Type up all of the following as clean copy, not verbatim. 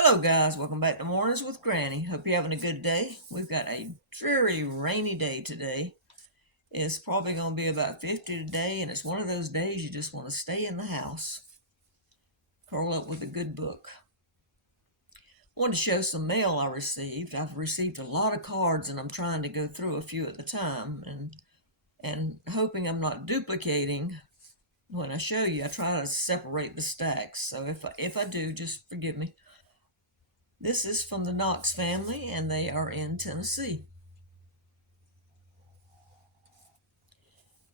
Hello, guys. Welcome back to Mornings with Granny. Hope you're having a good day. We've got a dreary, rainy day today. It's probably going to be about 50 today, and it's one of those days you just want to stay in the house, curl up with a good book. I wanted to show some mail I received. I've received a lot of cards, and I'm trying to go through a few at a time, and hoping I'm not duplicating. When I show you, I try to separate the stacks. So if I do, just forgive me. This is from the Knox family, and they are in Tennessee.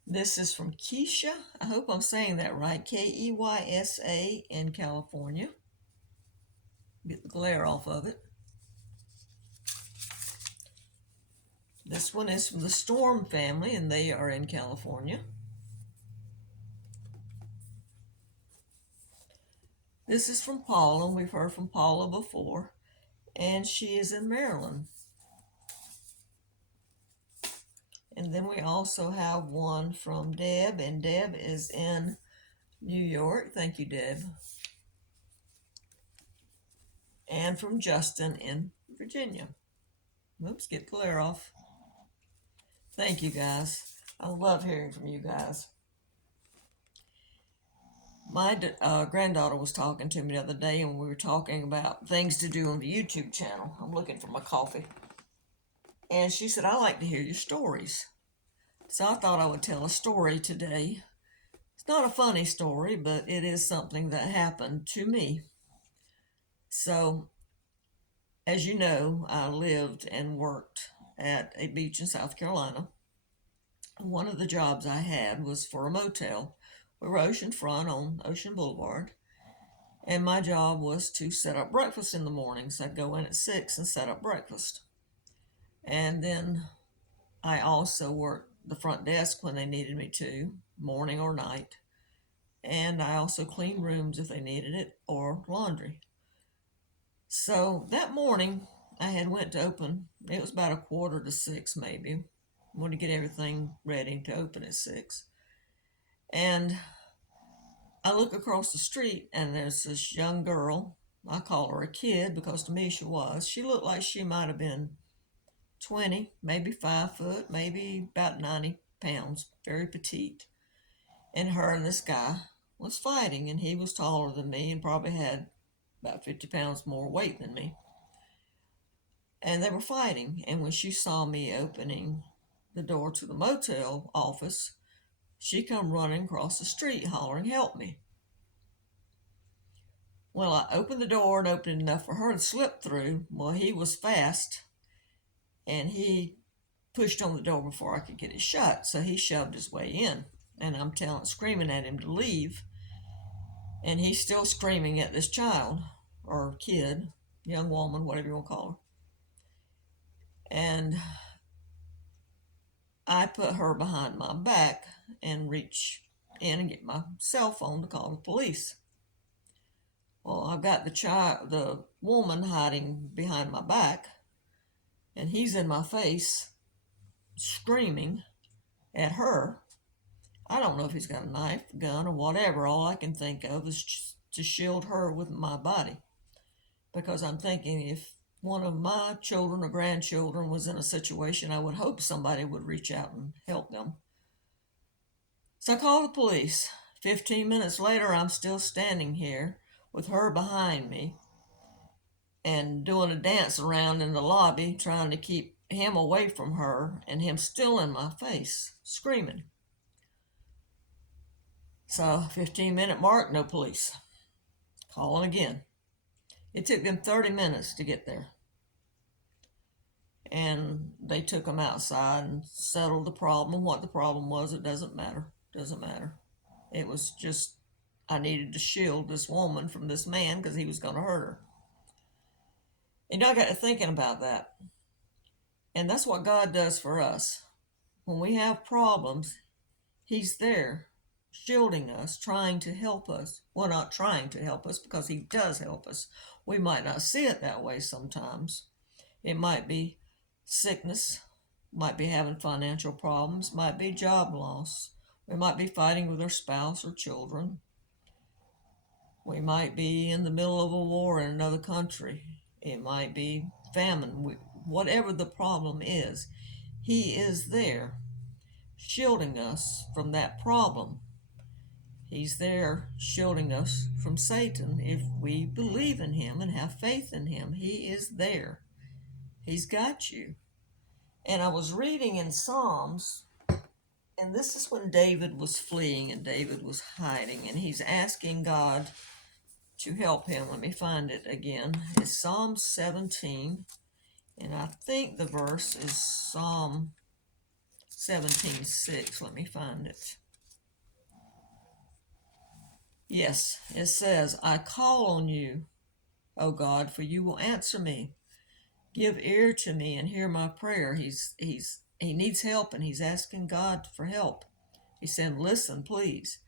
This is from Keisha. I hope I'm saying that right. Keysa in California. Get the glare off of it. This one is from the Storm family, and they are in California. This is from Paula, and we've heard from Paula before, and she is in Maryland. And then we also have one from Deb, and Deb is in New York. Thank you, Deb. And from Justin in Virginia. Oops, get the glare off. Thank you, guys. I love hearing from you guys. My granddaughter was talking to me the other day, and we were talking about things to do on the YouTube channel. I'm looking for my coffee. And she said, I like to hear your stories. So I thought I would tell a story today. It's not a funny story, but it is something that happened to me. So, as you know, I lived and worked at a beach in South Carolina. One of the jobs I had was for a motel. We were oceanfront on Ocean Boulevard, and my job was to set up breakfast in the mornings. I'd go in at 6 and set up breakfast. And then I also worked the front desk when they needed me to, morning or night. And I also cleaned rooms if they needed it, or laundry. So that morning, I had went to open. It was about 5:45 maybe. I wanted to get everything ready to open at 6. And I look across the street, and there's this young girl. I call her a kid because to me she was. She looked like she might have been 20, maybe 5 foot, maybe about 90 pounds, very petite. And her and this guy was fighting, and he was taller than me and probably had about 50 pounds more weight than me. And they were fighting, and when she saw me opening the door to the motel office, she come running across the street hollering, help me. Well, I opened the door and opened it enough for her to slip through. Well, he was fast, and he pushed on the door before I could get it shut, so he shoved his way in. And I'm screaming at him to leave, and he's still screaming at this child, or kid, young woman, whatever you want to call her. And I put her behind my back and reach in and get my cell phone to call the police. Well, I've got the woman hiding behind my back, and he's in my face, screaming at her. I don't know if he's got a knife, gun, or whatever. All I can think of is to shield her with my body. Because I'm thinking if one of my children or grandchildren was in a situation, I would hope somebody would reach out and help them. So I called the police. 15 minutes later, I'm still standing here with her behind me and doing a dance around in the lobby, trying to keep him away from her and him still in my face, screaming. So 15-minute mark, no police. Calling again. It took them 30 minutes to get there. And they took them outside and settled the problem. What the problem was, it doesn't matter. Doesn't matter. It was just, I needed to shield this woman from this man because he was going to hurt her. And I got to thinking about that. And that's what God does for us. When we have problems, He's there, shielding us, trying to help us. Well, not trying to help us because He does help us. We might not see it that way sometimes. It might be sickness, might be having financial problems, might be job loss. We might be fighting with our spouse or children. We might be in the middle of a war in another country. It might be famine. Whatever the problem is, He is there shielding us from that problem. He's there shielding us from Satan if we believe in Him and have faith in Him. He is there. He's got you. And I was reading in Psalms, and this is when David was fleeing and David was hiding, and he's asking God to help him. Let me find it again. It's Psalm 17, and I think the verse is Psalm 17:6. Let me find it. Yes, it says, I call on you, O God, for you will answer me. Give ear to me and hear my prayer. He needs help, and he's asking God for help. He said, listen, please.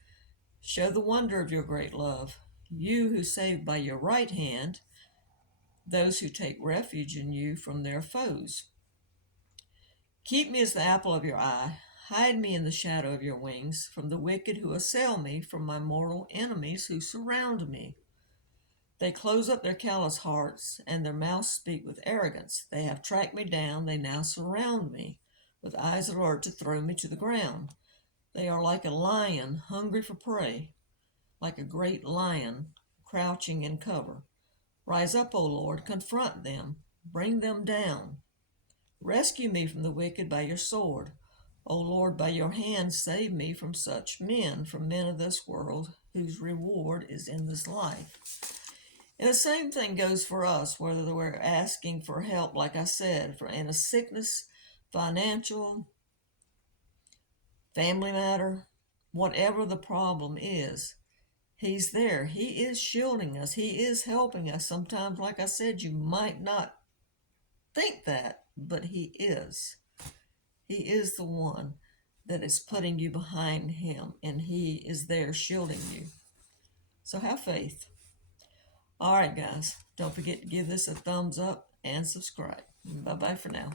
Show the wonder of your great love. You who save by your right hand those who take refuge in you from their foes. Keep me as the apple of your eye. Hide me in the shadow of your wings from the wicked who assail me, from my mortal enemies who surround me. They close up their callous hearts, and their mouths speak with arrogance. They have tracked me down, they now surround me, with eyes alert to throw me to the ground. They are like a lion hungry for prey, like a great lion crouching in cover. Rise up, O Lord, confront them, bring them down. Rescue me from the wicked by your sword. O Lord, by your hand save me from such men, from men of this world, whose reward is in this life. And the same thing goes for us, whether we're asking for help, like I said, in a sickness, financial, family matter, whatever the problem is. He's there. He is shielding us. He is helping us. Sometimes, like I said, you might not think that, but He is. He is the one that is putting you behind Him, and He is there shielding you. So have faith. All right, guys. Don't forget to give this a thumbs up and subscribe. Bye-bye for now.